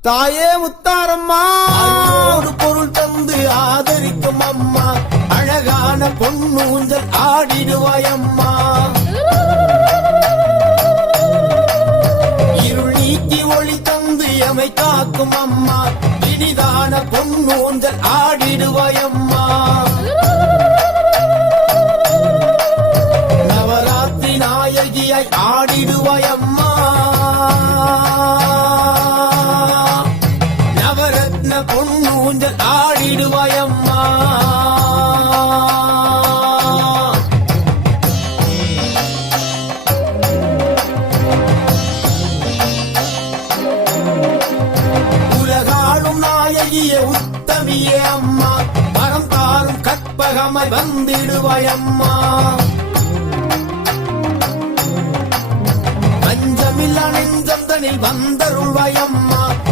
தாயே முத்தாரம்மா. ஒரு பொருள் தந்து ஆதரிக்கும் அம்மா. அழகான பொன்னூஞ்சல் ஆடிடுவாய் அம்மா. இருள் நீக்கி ஒளி தந்து எமை காக்கும் அம்மா. இனிதான பொன்னூஞ்சல் ஆடிடுவாய் அம்மா. நவராத்திரி நாயகியாய் ஆடிடுவாய் அம்மா. பொன்னூஞ்சல் ஆடிடுவாயம்மா உலகாளும் நாயகிய உத்தமியே அம்மா. மரம் தாரும் கற்பகமாய் வந்திடுவாயம்மா. பஞ்சமில்லா நெஞ்சந்தனில் வந்தருள்வாயம்மா.